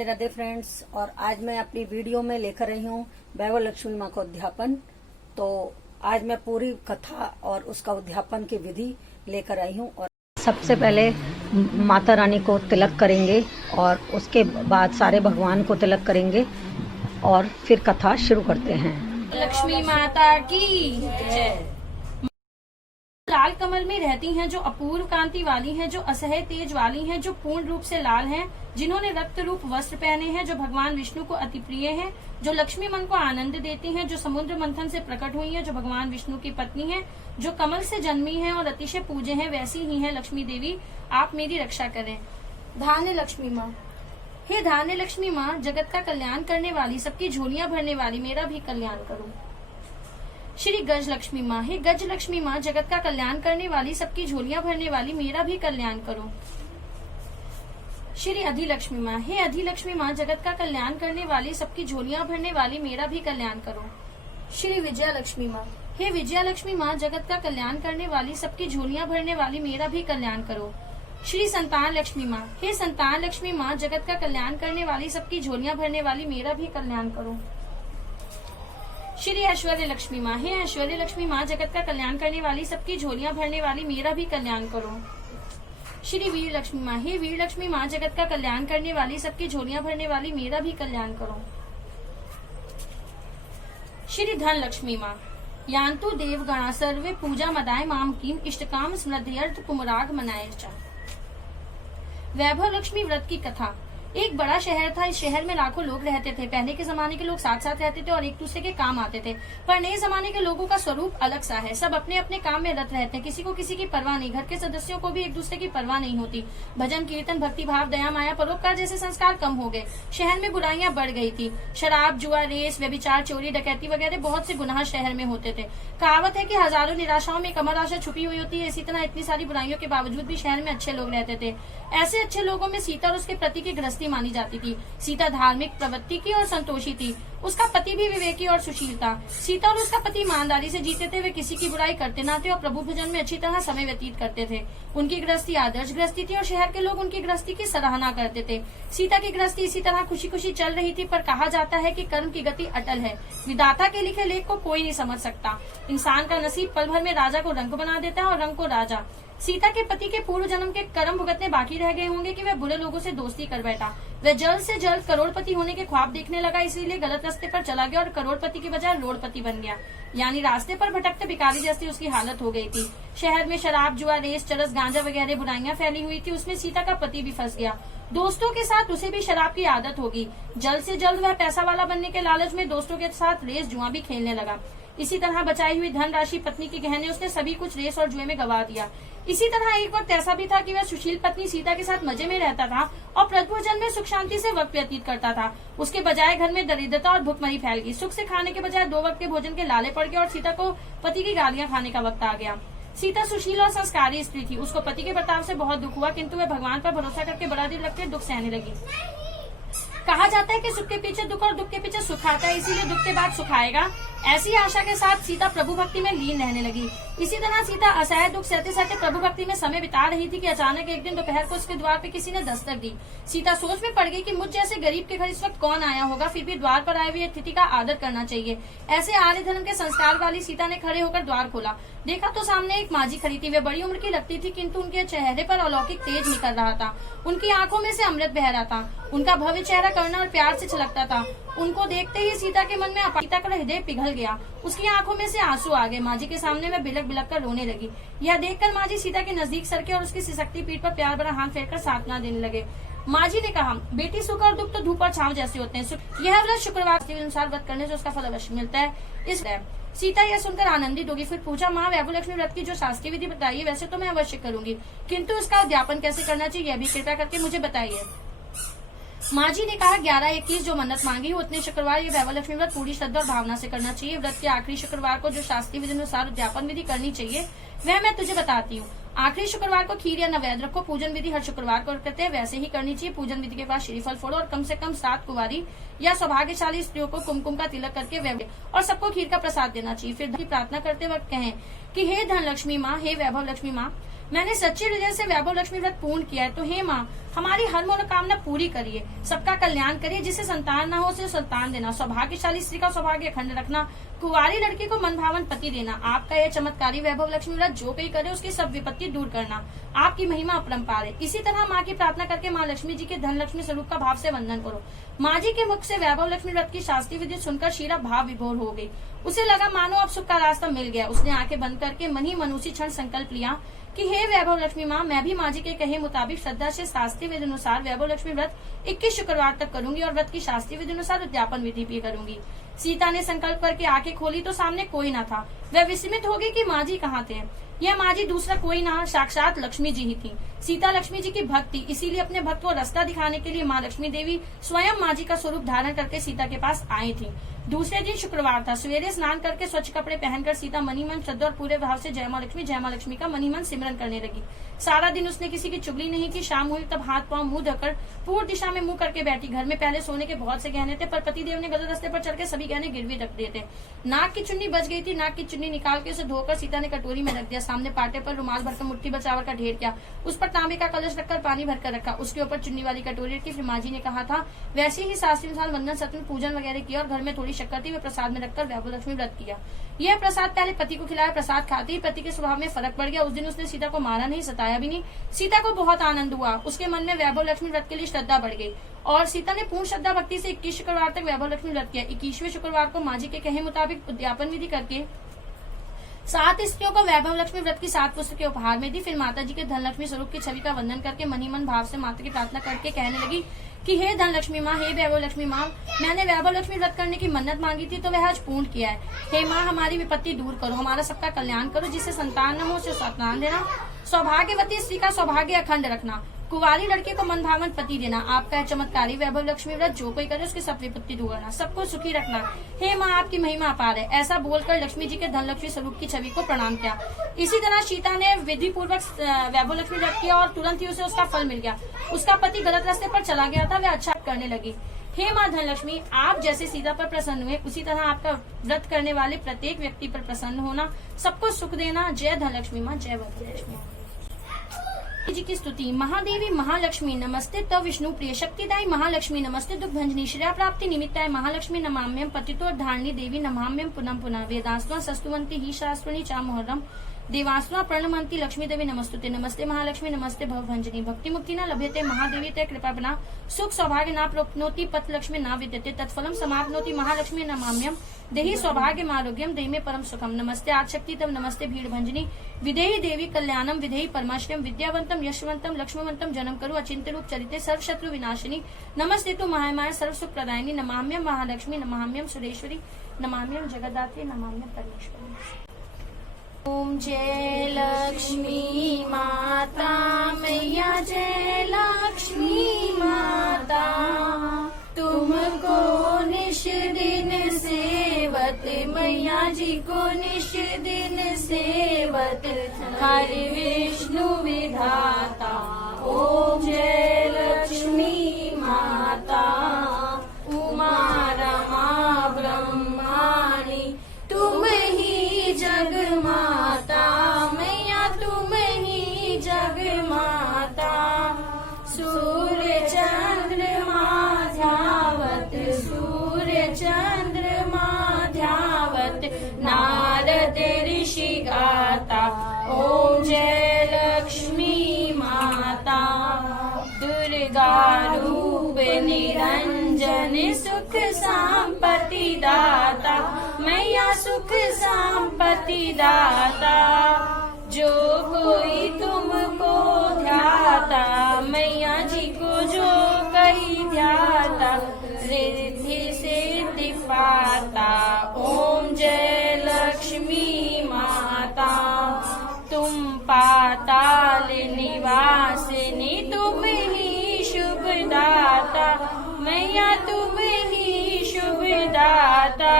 Radhe Radhe friends. और आज मैं अपनी वीडियो में लेकर रही हूँ वैभव लक्ष्मी माँ का उद्यापन। तो आज मैं पूरी कथा और उसका उद्यापन की विधि लेकर आई हूँ। और सबसे पहले माता रानी को तिलक करेंगे और उसके बाद सारे भगवान को तिलक करेंगे और फिर कथा शुरू करते हैं। लक्ष्मी माता की जय। लाल कमल में रहती हैं, जो अपूर्व कांति वाली हैं, जो असह्य तेज वाली हैं, जो पूर्ण रूप से लाल हैं, जिन्होंने रक्त रूप वस्त्र पहने हैं, जो भगवान विष्णु को अति प्रिय हैं, जो लक्ष्मी मन को आनंद देती हैं, जो समुद्र मंथन से प्रकट हुई हैं, जो भगवान विष्णु की पत्नी हैं, जो कमल से जन्मी हैं और अतिशय पूज्य हैं, वैसी ही हैं लक्ष्मी देवी। आप मेरी रक्षा करें। धान्य लक्ष्मी माँ। हे धान्य लक्ष्मी माँ, जगत का कल्याण करने वाली, सबकी झोलियां भरने वाली, मेरा भी कल्याण करो। श्री गज लक्ष्मी माँ। हे गज लक्ष्मी माँ, जगत का कल्याण करने वाली, सबकी झोलियां भरने वाली, मेरा भी कल्याण करो। श्री अधि लक्ष्मी माँ। हे अधि लक्ष्मी माँ, जगत का कल्याण करने वाली, सबकी झोलियां भरने वाली, मेरा भी कल्याण करो। श्री विजया लक्ष्मी माँ। हे विजया लक्ष्मी माँ, जगत का कल्याण करने वाली, सबकी झोलियां भरने वाली, मेरा भी कल्याण करो। श्री संतान लक्ष्मी माँ। हे संतान लक्ष्मी माँ, जगत का कल्याण करने वाली, सबकी झोलियां भरने वाली, मेरा भी कल्याण करो। श्री ऐश्वर्य लक्ष्मी माँ। हे ऐश्वर्य लक्ष्मी माँ, जगत का कल्याण करने वाली, सबकी झोलियां भरने वाली, मेरा भी कल्याण करो। श्री वीर लक्ष्मी माँ। हे वीर लक्ष्मी माँ, जगत का कल्याण करने वाली, सबकी झोलियां भरने वाली, मेरा भी कल्याण करो। श्री धन लक्ष्मी माँ। यान्तु देवगणा सर्वे पूजा मदाय माम कीम इष्टकाम स्मृत्यर्थ कुमराग मनाए चा। वैभव लक्ष्मी व्रत की कथा। एक बड़ा शहर था। इस शहर में लाखों लोग रहते थे। पहले के जमाने के लोग साथ साथ रहते थे और एक दूसरे के काम आते थे, पर नए जमाने के लोगों का स्वरूप अलग सा है। सब अपने अपने काम में रत रहते हैं, किसी को किसी की परवाह नहीं। घर के सदस्यों को भी एक दूसरे की परवाह नहीं होती। भजन कीर्तन, भक्ति भाव, दया माया, परोपकार जैसे संस्कार कम हो गए। शहर में बुराइयां बढ़ गई थी। शराब, जुआ, रेस, व्यभिचार, चोरी, डकैती वगैरह बहुत से गुनाह शहर में होते थे। कहावत है कि हजारों निराशाओं में एक अमर आशा छुपी हुई होती है। इसी तरह इतनी सारी बुराइयों के बावजूद भी शहर में अच्छे लोग रहते थे। ऐसे अच्छे लोगों में सीता और उसके पति की गृहस्थी मानी जाती थी। सीता धार्मिक प्रवृत्ति की और संतोषी थी। उसका पति भी विवेकी और सुशील था। सीता और उसका पति ईमानदारी से जीते थे। वे किसी की बुराई करते ना थे और प्रभु भजन में अच्छी तरह समय व्यतीत करते थे। उनकी गृहस्थी आदर्श गृहस्थी थी और शहर के लोग उनकी गृहस्थी की सराहना करते थे। सीता की गृहस्थी इसी तरह खुशी खुशी चल रही थी, पर कहा जाता है कि कर्म की गति अटल है। विधाता के लिखे लेख को कोई नहीं समझ सकता। इंसान का नसीब पल भर में राजा को रंक बना देता है और रंक को राजा। सीता के पति के पूर्व जन्म के कर्म भुगतने बाकी रह गए होंगे कि वह बुरे लोगों से दोस्ती कर बैठा। वह जल्द से जल्द करोड़पति होने के ख्वाब देखने लगा, इसलिए गलत रास्ते पर चला गया और करोड़पति की बजाय रोडपति बन गया। यानी रास्ते पर भटकते भिखारी जैसी उसकी हालत हो गई थी। शहर में शराब, जुआ, रेस, चरस, गांजा वगैरह बुराइयां फैली हुई थी। उसमें सीता का पति भी फंस गया। दोस्तों के साथ उसे भी शराब की आदत होगी। जल्द से जल्द वह पैसा वाला बनने के लालच में दोस्तों के साथ रेस, जुआ भी खेलने लगा। इसी तरह बचाई हुई धन राशि, पत्नी के गहने, उसने सभी कुछ रेस और जुए में गवा दिया। इसी तरह एक वक्त ऐसा भी था कि वह सुशील पत्नी सीता के साथ मजे में रहता था और प्रभुजन में सुख शांति से वक्त व्यतीत करता था। उसके बजाय घर में दरिद्रता और भुखमरी फैल गई। सुख से खाने के बजाय 2 वक्त के भोजन के लाले पड़ गए और सीता को पति की गालियां खाने का वक्त आ गया। सीता सुशील और संस्कारी स्त्री थी। उसको पति के बर्ताव से बहुत दुख हुआ, किंतु वह भगवान पर भरोसा करके बड़ा दिल रखकर दुख सहने लगी। कहा जाता है कि सुख के पीछे दुख और दुख के पीछे सुख आता है, इसीलिए दुख के बाद सुख आएगा। ऐसी आशा के साथ सीता प्रभु भक्ति में लीन रहने लगी। इसी तरह सीता असहाय दुख सहते सहते प्रभु भक्ति में समय बिता रही थी कि अचानक एक दिन दोपहर को उसके द्वार पे किसी ने दस्तक दी। सीता सोच में पड़ गई कि मुझ जैसे गरीब के घर इस वक्त कौन आया होगा, फिर भी द्वार पर आए हुए अतिथि का आदर करना चाहिए। ऐसे आर्य धर्म के संस्कार वाली सीता ने खड़े होकर द्वार खोला। देखा तो सामने एक माझी खड़ी थी। वे बड़ी उम्र की लगती थी, किंतु उनके चेहरे पर अलौकिक तेज निकल रहा था। उनकी आंखों में से अमृत बह रहा था। उनका भव्य चेहरा करुणा और प्यार से छलकता था। उनको देखते ही सीता के मन में सीता का हृदय पिघल गया। उसकी आंखों में से आंसू आ गए। माजी के सामने वह बिलक बिलक कर रोने लगी। यह देखकर माजी सीता के नजदीक सरके और उसकी सिसकती पीठ पर प्यार भरा हाथ फेरकर सांत्वना देने लगे। माजी ने कहा, बेटी, सुख और दुख तो धूप और छांव जैसे होते हैं। यह व्रत शुक्रवार के अनुसार व्रत करने से उसका फल अवश्य मिलता है। इस सीता यह सुनकर आनंदित होगी। फिर पूछा, माँ, वैभव लक्ष्मी व्रत की जो शास्त्रीय विधि बताइए, वैसे तो मैं अवश्य करूंगी, किंतु इसका उद्यापन कैसे करना चाहिए यह भी कृपया करके मुझे बताइए। माँ जी ने कहा, 11-21 जो मन्नत मांगी हो उतने शुक्रवार ये वैभव लक्ष्मी व्रत पूरी श्रद्धा और भावना से करना चाहिए। व्रत के आखिरी शुक्रवार को जो शास्त्रीय विधि अनुसार उद्यापन विधि करनी चाहिए वह मैं तुझे बताती हूँ। आखिरी शुक्रवार को खीर या नैवेद्य रखो। पूजन विधि हर शुक्रवार को करते हैं, वैसे ही करनी चाहिए। पूजन विधि के बाद श्रीफल फोड़ो और कम से कम 7 कुंवारी या सौभाग्यशाली स्त्रियों को कुमकुम का तिलक करके और सबको खीर का प्रसाद देना चाहिए। फिर प्रार्थना करते वक्त कहें कि हे धन लक्ष्मी माँ, हे वैभव लक्ष्मी माँ, मैंने सच्चे हृदय से वैभव लक्ष्मी व्रत पूर्ण किया है, तो हे माँ, हमारी हर मनोकामना पूरी करिए, सबका कल्याण करिए, जिसे संतान ना हो उसे संतान देना, सौभाग्यशाली स्त्री का सौभाग्य अखंड रखना, कुंवारी लड़की को मनभावन पति देना, आपका यह चमत्कारी वैभव लक्ष्मी व्रत जो कोई करे उसकी सब विपत्ति दूर करना, आपकी महिमा अपरंपार है। इसी तरह माँ की प्रार्थना करके माँ लक्ष्मी जी के धन लक्ष्मी स्वरूप का भाव से वंदन करो। माँ जी के मुख से वैभव लक्ष्मी व्रत की शास्त्रीय विधि सुनकर शीला भाव विभोर हो गई। उसे लगा मानो अब सुख का रास्ता मिल गया। उसने आंखें बंद करके मन ही मन उसी क्षण संकल्प लिया कि हे वैभव लक्ष्मी माँ, मैं भी माँ जी के कहे मुताबिक श्रद्धा से शास्त्रीय विधि अनुसार वैभव लक्ष्मी व्रत 21 शुक्रवार तक करूंगी और व्रत की शास्त्रीय विधि अनुसार उद्यापन विधि भी करूंगी। सीता ने संकल्प करके आंखें खोली तो सामने कोई न था। वह विस्मित हो गई कि माँ जी कहाँ थे। यह माँ जी दूसरा कोई ना साक्षात लक्ष्मी जी ही थी। सीता लक्ष्मी जी की भक्त थी, इसीलिए अपने भक्त को रास्ता दिखाने के लिए माँ लक्ष्मी देवी स्वयं माँ जी का स्वरूप धारण करके सीता के पास आई थी। दूसरे दिन शुक्रवार था। सवेरे स्नान करके स्वच्छ कपड़े पहनकर सीता मनी मन श्रद्धा और पूरे भाव से जय माँ लक्ष्मी का मनी मन सिमरन करने लगी। सारा दिन उसने किसी की चुगली नहीं की। शाम हुई तब हाथ पांव मुंह धोकर पूर्व दिशा में मुंह करके बैठी। घर में पहले सोने के बहुत से गहने थे, पर पतिदेव ने गलत रास्ते पर चढ़ के सभी गहने गिरवी रख दिए थे। नाक की चुन्नी बच गई थी। नाक की चुन्नी निकाल के उसे धोकर सीता ने कटोरी में रख दिया। सामने पाटे पर रुमाल भरकर मुट्ठी भर चावल का ढेर किया। उस पर तांबे का कलश रखकर पानी भरकर रखा। उसके ऊपर चुन्नी वाली कटोरी रखी। फिर माँ जी ने कहा था वैसे ही शास्त्रीय अनुसार वंदन सत्य पूजन वगैरह किया और घर में थोड़ी शक्कर थी, वे प्रसाद में रखकर वैभव लक्ष्मी व्रत किया। यह प्रसाद पहले पति को खिलाया। प्रसाद खाते ही पति के स्वभाव में फर्क पड़ गया। उस दिन उसने सीता को मारा नहीं, सताया भी नहीं। सीता को बहुत आनंद हुआ। उसके मन में वैभव लक्ष्मी व्रत के लिए श्रद्धा बढ़ गई और सीता ने पूर्ण श्रद्धा भक्ति से 21 शुक्रवार तक वैभव लक्ष्मी व्रत किया। 21वें शुक्रवार को माँ जी के कहे मुताबिक उद्यापन विधि करके 7 स्त्रियों को वैभव लक्ष्मी व्रत की 7 पुस्तकें उपहार में दी। फिर माता जी के धन लक्ष्मी स्वरूप की छवि का वंदन करके मनी मन भाव से माता की प्रार्थना करके कहने लगी कि हे धन लक्ष्मी माँ, हे वैभव लक्ष्मी माँ, मैंने वैभव लक्ष्मी व्रत करने की मन्नत मांगी थी तो वह आज पूर्ण किया है। हे माँ, हमारी विपत्ति दूर करो, हमारा सबका कल्याण करो, जिससे संतान न हो उसे संतान देना, सौभाग्यवती स्त्री का सौभाग्य अखंड रखना, कुंवारी लड़के को मनभावन पति देना, आपका चमत्कारी वैभव लक्ष्मी व्रत जो कोई करे उसकी सब विपत्ति दूर करना, सबको सुखी रखना। हे माँ, आपकी महिमा अपार है। ऐसा बोलकर लक्ष्मी जी के धन लक्ष्मी स्वरूप की छवि को प्रणाम किया। इसी तरह सीता ने विधि पूर्वक वैभव लक्ष्मी व्रत किया और तुरंत ही उसे उसका फल मिल गया। उसका पति गलत रास्ते पर चला गया था, वह अच्छा करने लगी। हे माँ धन लक्ष्मी, आप जैसे सीता पर प्रसन्न हुए उसी तरह आपका व्रत करने वाले प्रत्येक व्यक्ति पर प्रसन्न होना, सबको सुख देना। जय धन लक्ष्मी माँ, जय वैभव लक्ष्मी। जी की स्तुति। महादेवी महालक्ष्मी नमस्ते तव विष्णु प्रिय शक्तिदायी महालक्ष्मी नमस्ते दुख भंजनी श्रेया प्राप्ति निमित्ताय महालक्ष्मी नमाम्यम पतितो धारणी देवी नमाम्यम पुनः पुनः वेदांस्त्वा सस्तुवंती ही शास्त्रणी चा मुहर्रम देवास्त्वा प्रणमंती लक्ष्मी देवी नमस्तुते। नमस्ते महालक्ष्मी नमस्ते भवभंजनी भक्ति मुक्ति न लभ्यते महादेवी ते कृपा बना सुख सौभाग्य ना प्राप्नोति पत लक्ष्मी ना विद्यते तत्फलम समाप्नोति महालक्ष्मी नमाम्यम देहि सौभाग्य आरोग्यम देहि में परम सुखम। नमस्ते आदिशक्ति तव नमस्ते भीड़ भंजनी विदेही देवी कल्याणम विदेही परमाश्रयम विद्यावंतम यशवंतम लक्ष्मवंतम जन्म करु अचिंत रूप चरिते सर्व शत्रु विनाशिनी नमस्ते तु महामाया सर्व सुख प्रदायिनी नमाम्यम महालक्ष्मी नमाम्यम सुरेश्वरी नमाम्यम जगदात्री नमाम्यम परमेश्वरी। ओम जय लक्ष्मी माता मैया जय लक्ष्मी माता तुमको निश दिन सेवत मैया जी को निश दिन सेवत हर विष्णु विधाता। ओम जय लक्ष्मी माता उमा रमा ब्रह्माणी तुम ही जग माता मैया तुम ही जग माता। सूर्य चंद्रमा ध्यावत सूर्य चंद्रमा ध्यावत नारद ऋषि गाता। ओम जय लक्ष्मी माता दुर्गा रूप निरंजन सुख संपत्ति दाता मैया सुख संपत्ति दाता। जो कोई तुमको ध्याता मैया जी को जो कही ध्याता रिद्धि सिद्धि पाता। ओम जय लक्ष्मी माता तुम पाताल निवासिनी तुम ही शुभ दाता मैया तुम ही शुभ दाता।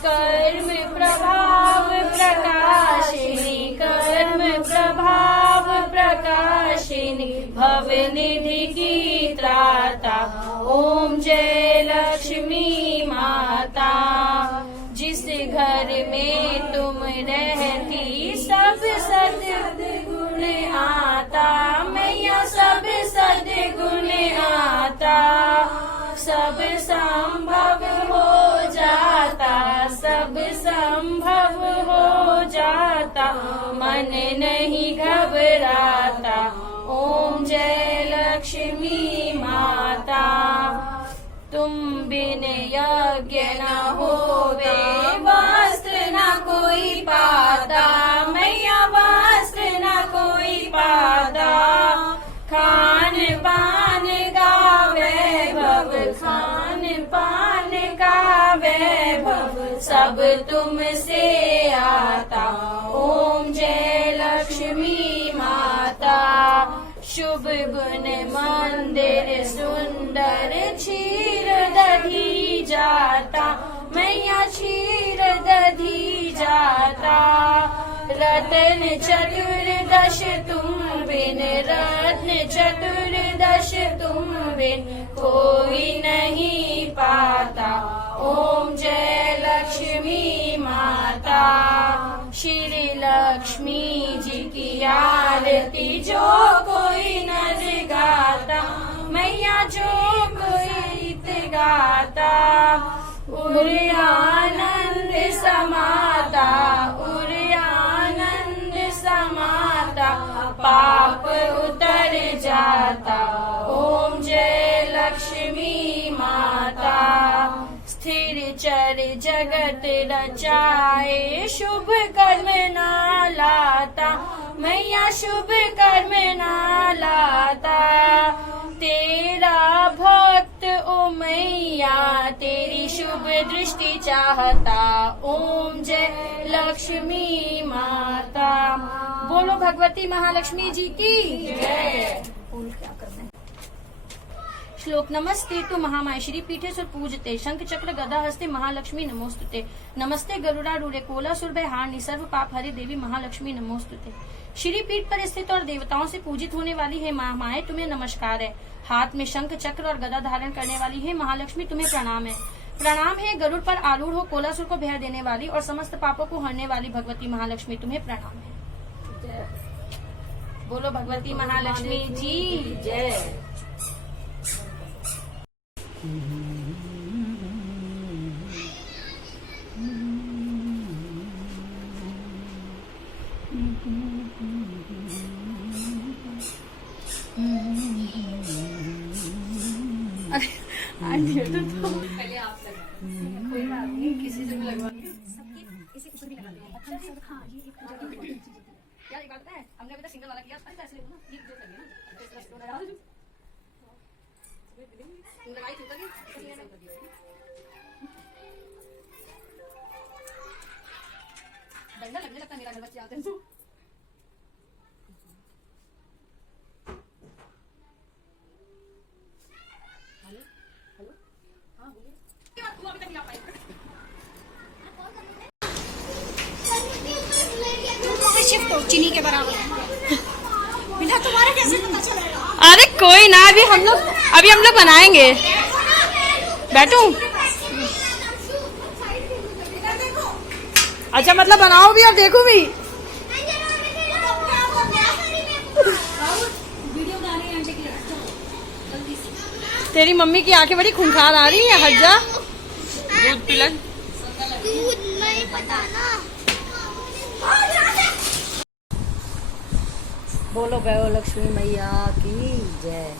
कर्म प्रभाव प्रकाशिनी कर्म प्रभाव प्रकाशिनी भव निधि की त्राता। ओम जय लक्ष्मी माता जिस घर में तुम रहती सब सद्गुण आता मैया सब सद गुण आता, सब संभव हो जाता, सब संभव हो जाता, मन नहीं घबराता। ओम जय लक्ष्मी माता। तुम बिन यज्ञ न होवे, वस्त्र न कोई पाता, मैया वस्त्र न कोई पाता। खान पान का वैभव, खान पान का वैभव, सब तुमसे आता। ओम जय लक्ष्मी माता। शुभ गुण मंदिर सुंदर, क्षीर दधी जाता, मैया क्षीर दधी जाता। रत्न चतुर्दश तुम बिन, रत्न चतुर्दश तुम बिन, कोई नहीं पाता। ओम जय लक्ष्मी माता। श्री लक्ष्मी जी की आरती जो कोई नर गाता, मैया जो कोई गीत गाता, उर आनंद समाता, उर आनंद समाता, पाप उतर जाता। ओम जय लक्ष्मी माता। स्थिर चर जगत रचाए, शुभ कर्म ना लाता, मैया शुभ कर्म ना लाता। तेरा भक्त ओ मैया, तेरी शुभ दृष्टि चाहता। ओम जय लक्ष्मी माता। बोलो भगवती महालक्ष्मी जी की जय। क्या करना है? श्लोक नमस्ते तु महामाय श्री पीठे सुर पूजते, शंख चक्र गदा हस्ते महालक्ष्मी नमोस्तुते। नमस्ते गरुड़ारूढ़े कोलासुर भय हारिणी, सर्व पाप हरे देवी महालक्ष्मी नमोस्तुते। श्री पीठ पर स्थित और देवताओं से पूजित होने वाली है महामाये, तुम्हें नमस्कार है। हाथ में शंख चक्र और गदा धारण करने वाली है महालक्ष्मी, तुम्हें प्रणाम है। प्रणाम है गरुड़ पर आरूढ़ हो, कोलासुर को भय देने वाली और समस्त पापों को हरने वाली भगवती महालक्ष्मी, तुम्हें प्रणाम है। बोलो भगवती महालक्ष्मी जी जय। पहले आप लगा, कोई बात नहीं, किसी से भी लगवाएंगे, किसी को भी लगाते हैं। अच्छा सर, हाँ ये एक पूजा की बहुत अच्छी चीज है यार। एक बात है, हमने अभी तक सिंगल वाला किया, अरे पैसे ले लो ना, ये जो लगे ना, लगाई थी उतर गई, डंडा लगने लगता है मेरा, घर बच्चे आते हैं तो। हेलो हेलो, हाँ बोलिए। तू अभी तक नहीं आ पाई। शिफ्ट हो चीनी के बराबर, बिना तुम्हारे कैसे पता चलेगा? अरे कोई ना, अभी हम लोग बनाएंगे। बैठू? अच्छा मतलब बनाओ भी और देखो भी। तेरी मम्मी की आंखें बड़ी खूंखार आ रही है, हट जा। दूध पिला। दूध नहीं पता ना। बोलो गयो लक्ष्मी मैया की जय।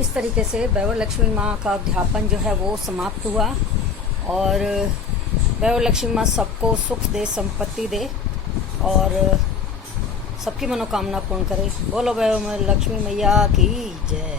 इस तरीके से वैभव लक्ष्मी माँ का अध्यापन जो है वो समाप्त हुआ और वैभव लक्ष्मी माँ सबको सुख दे, संपत्ति दे और सबकी मनोकामना पूर्ण करे। बोलो वैभव लक्ष्मी मैया की जय।